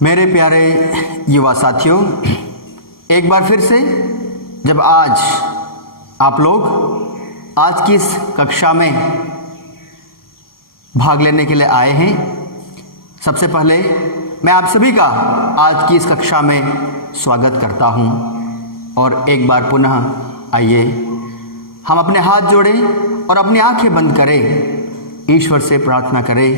मेरे प्यारे युवा साथियों, एक बार फिर से जब आज आप लोग आज की इस कक्षा में भाग लेने के लिए आए हैं, सबसे पहले मैं आप सभी का आज की इस कक्षा में स्वागत करता हूं। और एक बार पुनः आइए हम अपने हाथ जोड़ें और अपनी आंखें बंद करें, ईश्वर से प्रार्थना करें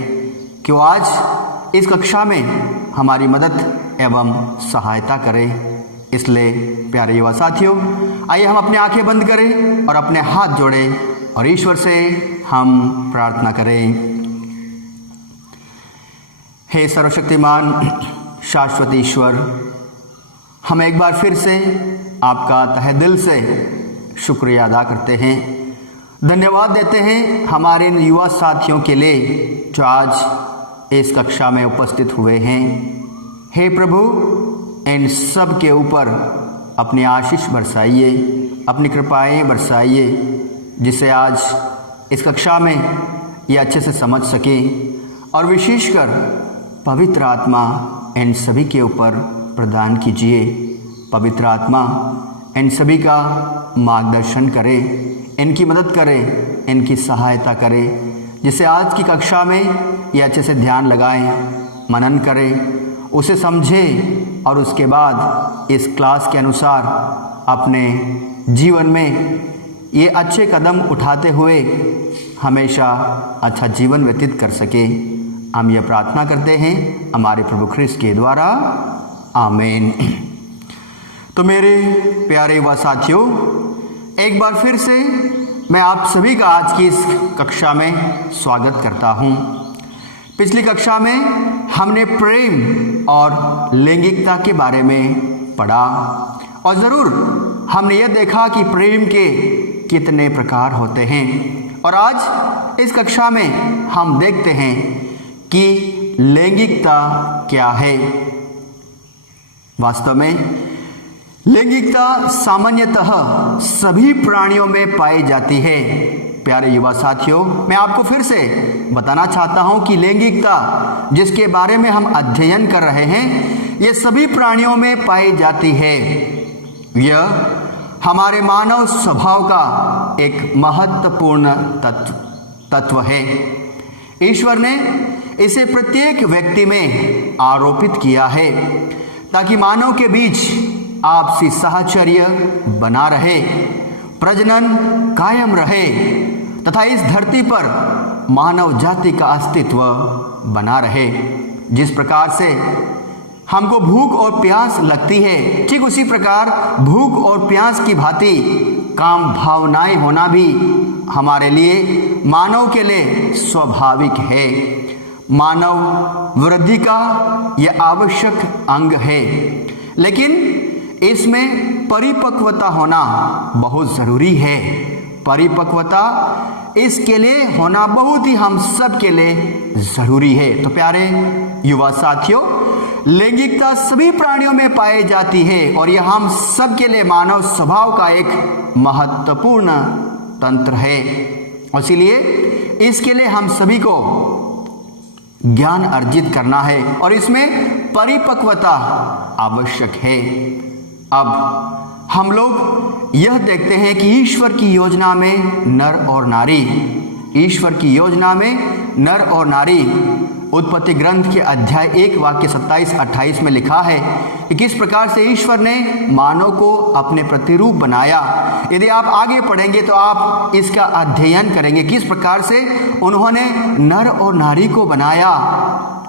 कि वो आज इस कक्षा में हमारी मदद एवं सहायता करें। इसलिए प्यारे युवा साथियों, आइए हम अपनी आंखें बंद करें और अपने हाथ जोड़ें और ईश्वर से हम प्रार्थना करें। हे सर्वशक्तिमान शाश्वत ईश्वर, हम एक बार फिर से आपका तहे दिल से शुक्रिया अदा करते हैं, धन्यवाद देते हैं हमारे इन युवा साथियों के लिए जो आज इस कक्षा में उपस्थित हुए हैं। हे प्रभु, इन सब के ऊपर अपनी आशीष बरसाइए, अपनी कृपाएं बरसाइए, जिसे आज इस कक्षा में ये अच्छे से समझ सकें। और विशेषकर पवित्र आत्मा इन सभी के ऊपर प्रदान कीजिए। पवित्र आत्मा इन सभी का मार्गदर्शन करे, इनकी मदद करे, इनकी सहायता करे, जिसे आज की कक्षा में ये अच्छे से ध्यान लगाएं, मनन करें, उसे समझें और उसके बाद इस क्लास के अनुसार अपने जीवन में ये अच्छे कदम उठाते हुए हमेशा अच्छा जीवन व्यतीत कर सके। हम ये प्रार्थना करते हैं हमारे प्रभु ख्रिस्त के द्वारा, आमीन। तो मेरे प्यारे व साथियों, एक बार फिर से मैं आप सभी का आज की इस कक्षा में स्वागत करता हूं। पिछली कक्षा में हमने प्रेम और लैंगिकता के बारे में पढ़ा और ज़रूर हमने यह देखा कि प्रेम के कितने प्रकार होते हैं। और आज इस कक्षा में हम देखते हैं कि लैंगिकता क्या है। वास्तव में लैंगिकता सामान्यतः सभी प्राणियों में पाई जाती है। प्यारे युवा साथियों, मैं आपको फिर से बताना चाहता हूं कि लैंगिकता जिसके बारे में हम अध्ययन कर रहे हैं, ये सभी प्राणियों में पाई जाती है। यह हमारे मानव स्वभाव का एक महत्वपूर्ण तत्व है। ईश्वर ने इसे प्रत्येक व्यक्ति में आरोपित किया है ताकि मानव के बीच आपसी साहचर्य बना रहे, प्रजनन कायम रहे तथा इस धरती पर मानव जाति का अस्तित्व बना रहे। जिस प्रकार से हमको भूख और प्यास लगती है, ठीक उसी प्रकार भूख और प्यास की भांति काम भावनाएं होना भी हमारे लिए, मानव के लिए स्वाभाविक है। मानव वृद्धि का यह आवश्यक अंग है, लेकिन इसमें परिपक्वता होना बहुत ज़रूरी है। परिपक्वता इसके लिए होना बहुत ही हम सब के लिए ज़रूरी है। तो प्यारे युवा साथियों, लैंगिकता सभी प्राणियों में पाई जाती है और यह हम सब के लिए मानव स्वभाव का एक महत्वपूर्ण तंत्र है। इसीलिए इसके लिए हम सभी को ज्ञान अर्जित करना है और इसमें परिपक्वता आवश्यक है। अब हम लोग यह देखते हैं कि ईश्वर की योजना में नर और नारी, ईश्वर की योजना में नर और नारी, उत्पत्ति ग्रंथ के अध्याय 1 वाक्य 27-28 में लिखा है कि किस प्रकार से ईश्वर ने मानव को अपने प्रतिरूप बनाया। यदि आप आगे पढ़ेंगे तो आप इसका अध्ययन करेंगे किस प्रकार से उन्होंने नर और नारी को बनाया,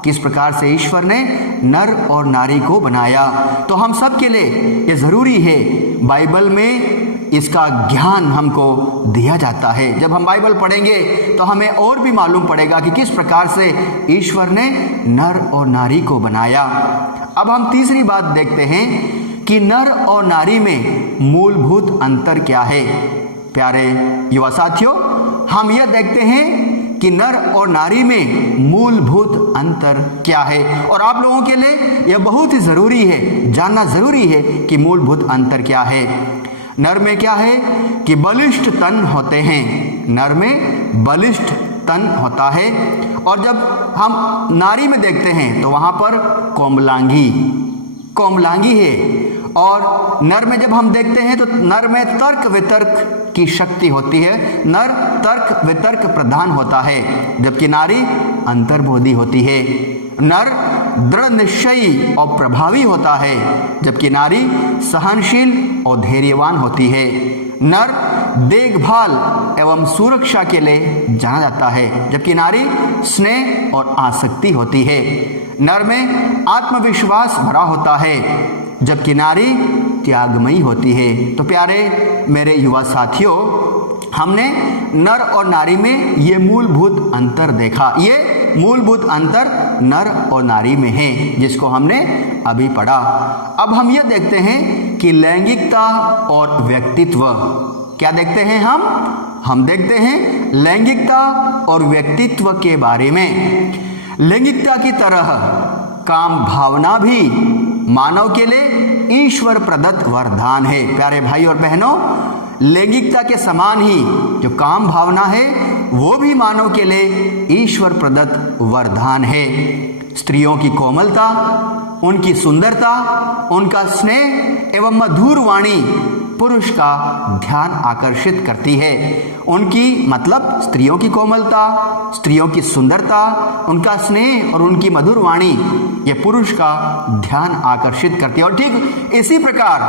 किस प्रकार से ईश्वर ने नर और नारी को बनाया। तो हम सब के लिए ये ज़रूरी है, बाइबल में इसका ज्ञान हमको दिया जाता है। जब हम बाइबल पढ़ेंगे तो हमें और भी मालूम पड़ेगा कि किस प्रकार से ईश्वर ने नर और नारी को बनाया। अब हम तीसरी बात देखते हैं कि नर और नारी में मूलभूत अंतर क्या है। प्यारे युवा साथियों, हम यह देखते हैं कि नर और नारी में मूलभूत अंतर क्या है और आप लोगों के लिए यह बहुत ही ज़रूरी है, जानना ज़रूरी है कि मूलभूत अंतर क्या है। नर में क्या है कि बलिष्ठ तन होते हैं, नर में बलिष्ठ तन होता है। और जब हम नारी में देखते हैं तो वहाँ पर कोमलांगी है। और नर में जब हम देखते हैं तो नर में तर्क वितर्क की शक्ति होती है, नर तर्क वितर्क प्रधान होता है, जबकि नारी अंतर्बोधि होती है। नर दृढ़ निश्चयी और प्रभावी होता है, जबकि नारी सहनशील और धैर्यवान होती है। नर देखभाल एवं सुरक्षा के लिए जाना जाता है, जबकि नारी स्नेह और आसक्ति होती है। नर में आत्मविश्वास भरा होता है, जबकि नारी त्यागमयी होती है। तो प्यारे मेरे युवा साथियों, हमने नर और नारी में ये मूलभूत अंतर देखा। ये मूलभूत अंतर नर और नारी में है, जिसको हमने अभी पढ़ा। अब हम ये देखते हैं कि लैंगिकता और व्यक्तित्व, क्या देखते हैं हम देखते हैं लैंगिकता और व्यक्तित्व के बारे में। लैंगिकता की तरह काम भावना भी मानव के लिए ईश्वर प्रदत्त वरदान है। प्यारे भाई और बहनों, लैंगिकता के समान ही जो काम भावना है वो भी मानव के लिए ईश्वर प्रदत्त वरदान है। स्त्रियों की कोमलता, उनकी सुंदरता, उनका स्नेह एवं मधुर वाणी पुरुष का ध्यान आकर्षित करती है। उनकी मतलब स्त्रियों की कोमलता, स्त्रियों की सुंदरता, उनका स्नेह और उनकी मधुर वाणी ये पुरुष का ध्यान आकर्षित करती है। और ठीक इसी प्रकार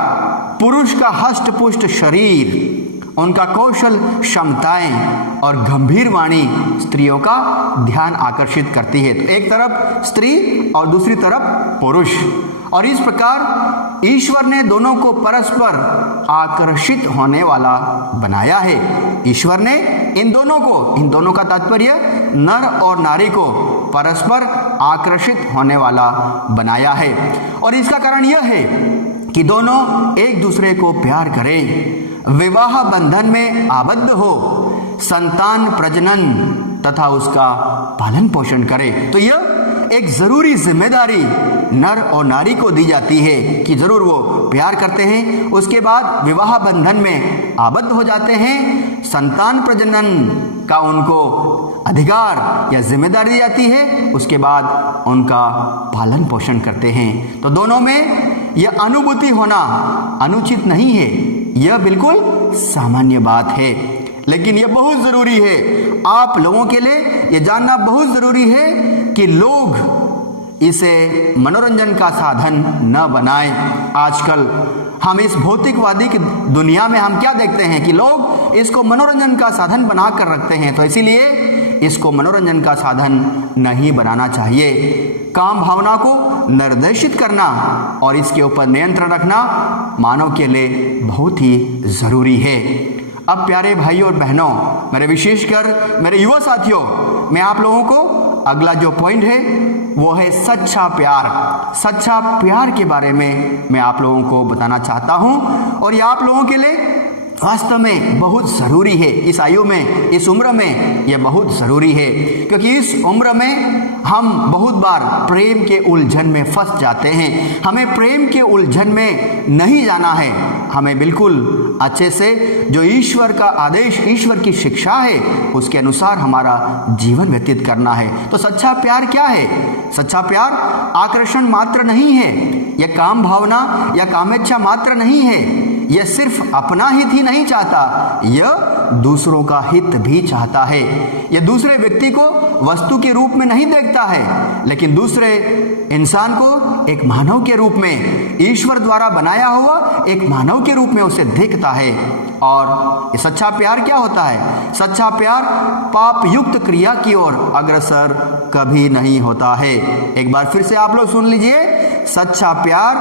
पुरुष का हष्ट-पुष्ट शरीर, उनका कौशल क्षमताएं और गंभीर वाणी स्त्रियों का ध्यान आकर्षित करती है। तो एक तरफ स्त्री और दूसरी तरफ पुरुष, और इस प्रकार ईश्वर ने दोनों को परस्पर आकर्षित होने वाला बनाया है। ईश्वर ने इन दोनों का तात्पर्य नर और नारी को परस्पर आकर्षित होने वाला बनाया है। और इसका कारण यह है कि दोनों एक दूसरे को प्यार करें, विवाह बंधन में आबद्ध हो, संतान प्रजनन तथा उसका पालन पोषण करे। तो यह एक जरूरी जिम्मेदारी नर और नारी को दी जाती है कि जरूर वो प्यार करते हैं, उसके बाद विवाह बंधन में आबद्ध हो जाते हैं, संतान प्रजनन का उनको अधिकार या जिम्मेदारी दी जाती है, उसके बाद उनका पालन पोषण करते हैं। तो दोनों में यह अनुभूति होना अनुचित नहीं है, यह बिल्कुल सामान्य बात है, लेकिन यह बहुत जरूरी है। आप लोगों के लिए यह जानना बहुत जरूरी है कि लोग इसे मनोरंजन का साधन न बनाएं। आजकल हम इस भौतिकवादी की दुनिया में हम क्या देखते हैं कि लोग इसको मनोरंजन का साधन बनाकर रखते हैं, तो इसीलिए इसको मनोरंजन का साधन नहीं बनाना चाहिए। काम भावना को निर्देशित करना और इसके ऊपर नियंत्रण रखना मानव के लिए बहुत ही जरूरी है। अब प्यारे भाइयों और बहनों, विशेषकर मेरे युवा साथियों, मैं आप लोगों को अगला जो पॉइंट है वो है सच्चा प्यार। सच्चा प्यार के बारे में मैं आप लोगों को बताना चाहता हूं, और ये आप लोगों के लिए वास्तव में बहुत ज़रूरी है। इस आयु में, इस उम्र में यह बहुत ज़रूरी है, क्योंकि इस उम्र में हम बहुत बार प्रेम के उलझन में फंस जाते हैं। हमें प्रेम के उलझन में नहीं जाना है, हमें बिल्कुल अच्छे से जो ईश्वर का आदेश, ईश्वर की शिक्षा है, उसके अनुसार हमारा जीवन व्यतीत करना है। तो सच्चा प्यार क्या है? सच्चा प्यार आकर्षण मात्र नहीं है, यह काम भावना या कामेच्छा मात्र नहीं है, यह सिर्फ अपना हित ही नहीं चाहता, यह दूसरों का हित भी चाहता है। यह दूसरे व्यक्ति को वस्तु के रूप में नहीं देखता है, लेकिन दूसरे इंसान को एक मानव के रूप में, ईश्वर द्वारा बनाया हुआ एक मानव के रूप में उसे देखता है। और ये सच्चा प्यार क्या होता है? सच्चा प्यार पाप युक्त क्रिया की ओर अग्रसर कभी नहीं होता है। एक बार फिर से आप लोग सुन लीजिए, सच्चा प्यार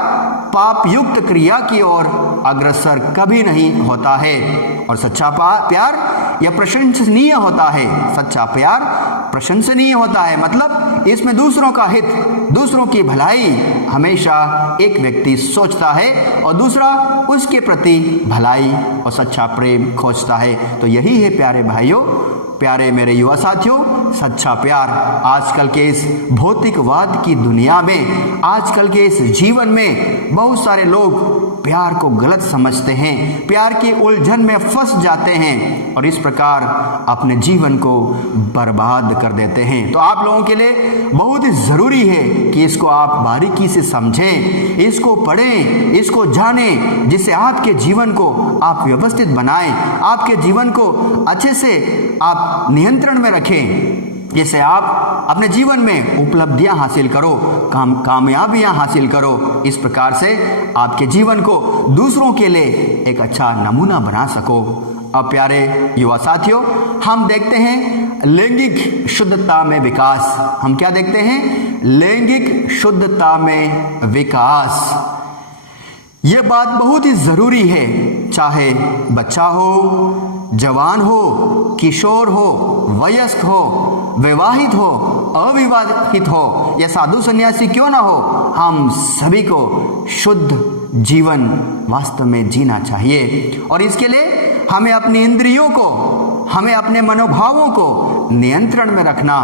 पाप युक्त क्रिया की ओर अग्रसर कभी नहीं होता है। और सच्चा प्यार यह प्रशंसनीय होता है। सच्चा प्यार प्रशंसनीय होता है, मतलब इसमें दूसरों का हित, दूसरों की भलाई हमेशा एक व्यक्ति सोचता है और दूसरा उसके प्रति भलाई और सच्चा प्रेम खोजता है। तो यही है प्यारे भाइयों, प्यारे मेरे युवा साथियों, सच्चा प्यार। आजकल के इस भौतिकवाद की दुनिया में, आजकल के इस जीवन में बहुत सारे लोग प्यार को गलत समझते हैं, प्यार की उलझन में फंस जाते हैं और इस प्रकार अपने जीवन को बर्बाद कर देते हैं। तो आप लोगों के लिए बहुत ही ज़रूरी है कि इसको आप बारीकी से समझें, इसको पढ़ें, इसको जानें, जिससे आपके जीवन को आप व्यवस्थित बनाएं, आपके जीवन को अच्छे से आप नियंत्रण में रखें, जिससे आप अपने जीवन में उपलब्धियां हासिल करो, कामयाबियां हासिल करो। इस प्रकार से आपके जीवन को दूसरों के लिए एक अच्छा नमूना बना सको। अब प्यारे युवा साथियों, हम देखते हैं लैंगिक शुद्धता में विकास। हम क्या देखते हैं? लैंगिक शुद्धता में विकास। यह बात बहुत ही ज़रूरी है, चाहे बच्चा हो, जवान हो, किशोर हो, वयस्क हो, विवाहित हो, अविवाहित हो या साधु सन्यासी क्यों ना हो, हम सभी को शुद्ध जीवन वास्तव में जीना चाहिए। और इसके लिए हमें अपनी इंद्रियों को, हमें अपने मनोभावों को नियंत्रण में रखना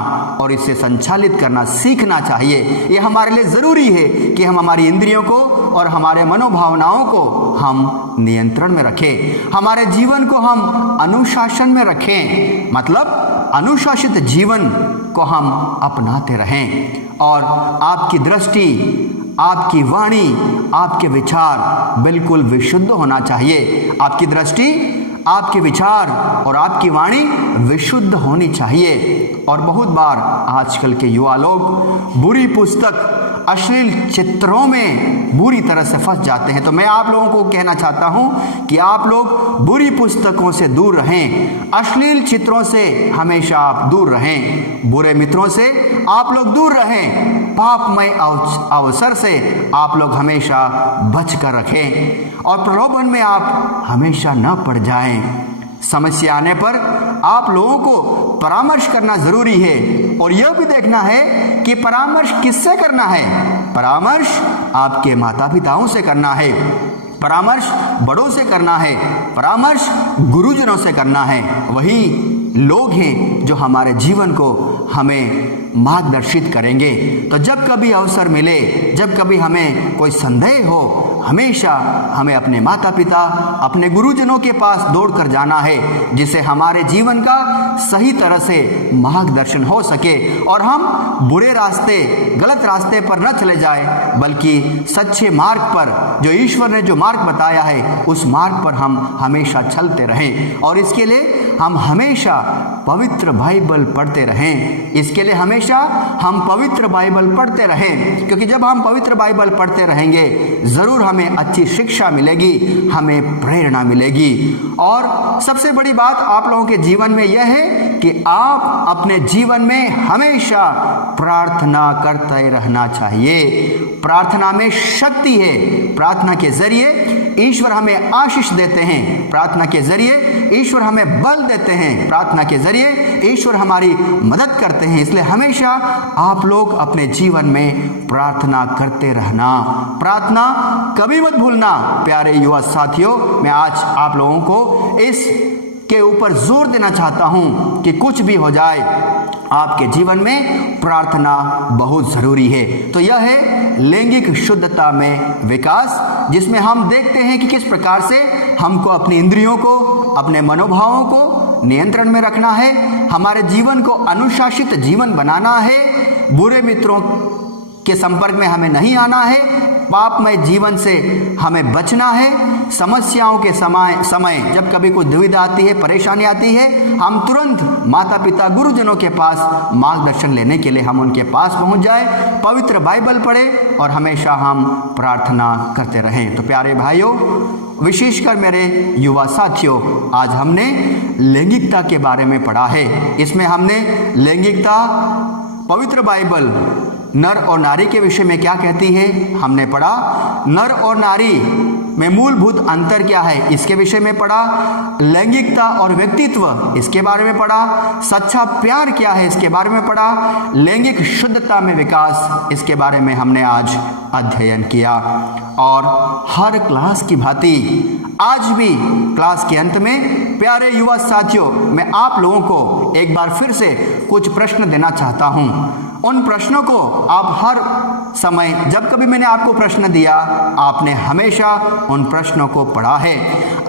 और इसे संचालित करना सीखना चाहिए। ये हमारे लिए ज़रूरी है कि हम हमारी इंद्रियों को और हमारे मनोभावनाओं को हम नियंत्रण में रखें, हमारे जीवन को हम अनुशासन में रखें, मतलब अनुशासित जीवन को हम अपनाते रहें। और आपकी दृष्टि, आपकी वाणी, आपके विचार बिल्कुल विशुद्ध होना चाहिए। आपकी दृष्टि, आपके विचार और आपकी वाणी विशुद्ध होनी चाहिए। और बहुत बार आजकल के युवा लोग बुरी पुस्तक, अश्लील चित्रों में बुरी तरह से फंस जाते हैं। तो मैं आप लोगों को कहना चाहता हूं कि आप लोग बुरी पुस्तकों से दूर रहें, अश्लील चित्रों से हमेशा आप दूर रहें, बुरे मित्रों से आप लोग दूर रहें, पापमय अवसर से आप लोग हमेशा बच कर रखें और प्रलोभन में आप हमेशा न पड़ जाएं। समस्या आने पर आप लोगों को परामर्श करना जरूरी है और यह भी देखना है कि परामर्श किससे करना है। परामर्श आपके माता पिताओं से करना है, परामर्श बड़ों से करना है, परामर्श गुरुजनों से करना है। वही लोग हैं जो हमारे जीवन को हमें मार्गदर्शित करेंगे। तो जब कभी अवसर मिले, जब कभी हमें कोई संदेह हो, हमेशा हमें अपने माता पिता, अपने गुरुजनों के पास दौड़ कर जाना है, जिससे हमारे जीवन का सही तरह से मार्गदर्शन हो सके और हम बुरे रास्ते, गलत रास्ते पर न चले जाए, बल्कि सच्चे मार्ग पर, जो ईश्वर ने जो मार्ग बताया है, उस मार्ग पर हम हमेशा चलते रहें। और इसके लिए हम हमेशा पवित्र बाइबल पढ़ते रहें। इसके लिए हमेशा हम पवित्र बाइबल पढ़ते रहें, क्योंकि जब हम पवित्र बाइबल पढ़ते रहेंगे ज़रूर हमें अच्छी शिक्षा मिलेगी, हमें प्रेरणा मिलेगी। और सबसे बड़ी बात आप लोगों के जीवन में यह है कि आप अपने जीवन में हमेशा प्रार्थना करते रहना चाहिए। प्रार्थना में शक्ति है। प्रार्थना के जरिए ईश्वर हमें आशीष देते हैं, प्रार्थना के जरिए ईश्वर हमें बल देते हैं, प्रार्थना के जरिए ईश्वर हमारी मदद करते हैं। इसलिए हमेशा आप लोग अपने जीवन में प्रार्थना करते रहना, प्रार्थना कभी मत भूलना। प्यारे युवा साथियों, मैं आज आप लोगों को इस के ऊपर जोर देना चाहता हूं कि कुछ भी हो जाए, आपके जीवन में प्रार्थना बहुत जरूरी है। तो यह है लैंगिक शुद्धता में विकास, जिसमें हम देखते हैं कि किस प्रकार से हमको अपनी इंद्रियों को, अपने मनोभावों को नियंत्रण में रखना है, हमारे जीवन को अनुशासित जीवन बनाना है, बुरे मित्रों के संपर्क में हमें नहीं आना है, पापमय जीवन से हमें बचना है। समस्याओं के समय जब कभी कोई दुविधा आती है, परेशानी आती है, हम तुरंत माता पिता, गुरुजनों के पास मार्गदर्शन लेने के लिए हम उनके पास पहुंच जाए, पवित्र बाइबल पढ़े और हमेशा हम प्रार्थना करते रहें। तो प्यारे भाइयों, विशेषकर मेरे युवा साथियों, आज हमने लैंगिकता के बारे में पढ़ा है। इसमें हमने लैंगिकता, पवित्र बाइबल नर और नारी के विषय में क्या कहती है हमने पढ़ा, नर और नारी में मूलभूत अंतर क्या है इसके विषय में पढ़ा, लैंगिकता और व्यक्तित्व इसके बारे में पढ़ा, सच्चा प्यार क्या है इसके बारे में पढ़ा, लैंगिक शुद्धता में विकास इसके बारे में हमने आज अध्ययन किया। और हर क्लास की भांति आज भी क्लास के अंत में प्यारे युवा साथियों, मैं आप लोगों को एक बार फिर से कुछ प्रश्न देना चाहता हूं। उन प्रश्नों को आप हर समय, जब कभी मैंने आपको प्रश्न दिया, आपने हमेशा उन प्रश्नों को पढ़ा है।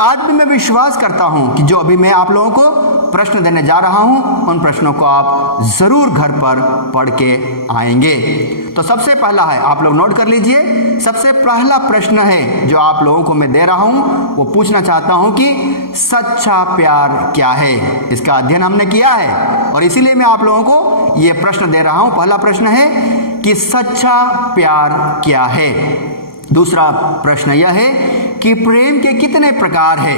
आज भी मैं विश्वास करता हूं कि जो अभी मैं आप लोगों को प्रश्न देने जा रहा हूं, उन प्रश्नों को आप जरूर घर पर पढ़ के आएंगे। तो सबसे पहला है, आप लोग नोट कर लीजिए, सबसे पहला प्रश्न है जो आप लोगों को मैं दे रहा हूं, वो पूछना चाहता हूं कि सच्चा प्यार क्या है। इसका अध्ययन हमने किया है और इसीलिए मैं आप लोगों को ये प्रश्न दे रहा हूं। पहला प्रश्न है कि सच्चा प्यार क्या है। दूसरा प्रश्न यह है कि प्रेम के कितने प्रकार है,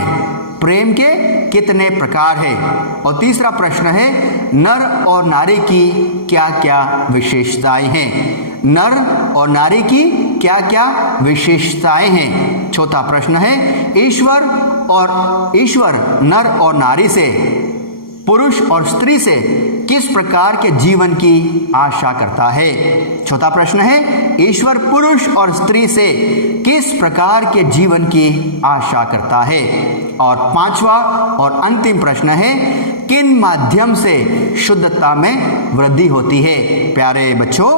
प्रेम के कितने प्रकार है। और तीसरा प्रश्न है, नर और नारी की क्या क्या विशेषताएं हैं, नर और नारी की क्या क्या विशेषताएं हैं। चौथा प्रश्न है, ईश्वर नर और नारी से, पुरुष और स्त्री से किस प्रकार के जीवन की आशा करता है। चौथा प्रश्न है, ईश्वर पुरुष और स्त्री से किस प्रकार के जीवन की आशा करता है। और पांचवा और अंतिम प्रश्न है, किन माध्यम से शुद्धता में वृद्धि होती है। प्यारे बच्चों,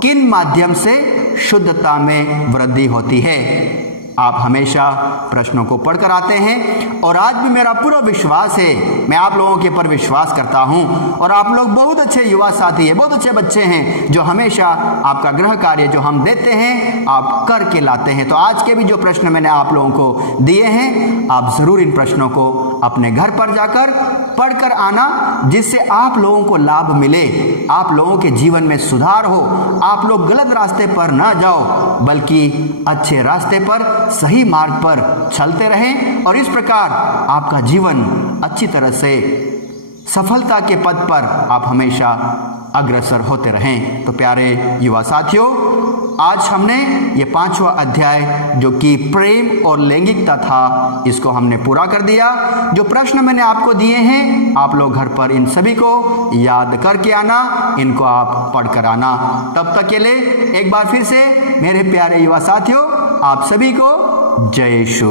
किन माध्यम से शुद्धता में वृद्धि होती है। आप हमेशा प्रश्नों को पढ़कर आते हैं और आज भी मेरा पूरा विश्वास है, मैं आप लोगों के ऊपर विश्वास करता हूं और आप लोग बहुत अच्छे युवा साथी हैं, बहुत अच्छे बच्चे हैं जो हमेशा आपका गृह कार्य जो हम देते हैं आप करके लाते हैं। तो आज के भी जो प्रश्न मैंने आप लोगों को दिए हैं, आप जरूर इन प्रश्नों को अपने घर पर जाकर पढ़कर आना, जिससे आप लोगों को लाभ मिले, आप लोगों के जीवन में सुधार हो, आप लोग गलत रास्ते पर ना जाओ बल्कि अच्छे रास्ते पर, सही मार्ग पर चलते रहें और इस प्रकार आपका जीवन अच्छी तरह से सफलता के पथ पर आप हमेशा अग्रसर होते रहें। तो प्यारे युवा साथियों, आज हमने ये 5वां अध्याय जो कि प्रेम और लैंगिकता था, इसको हमने पूरा कर दिया। जो प्रश्न मैंने आपको दिए हैं, आप लोग घर पर इन सभी को याद करके आना, इनको आप पढ़कर आना। तब तक के लिए एक बार फिर से मेरे प्यारे युवा साथियों, आप सभी को जय यीशु।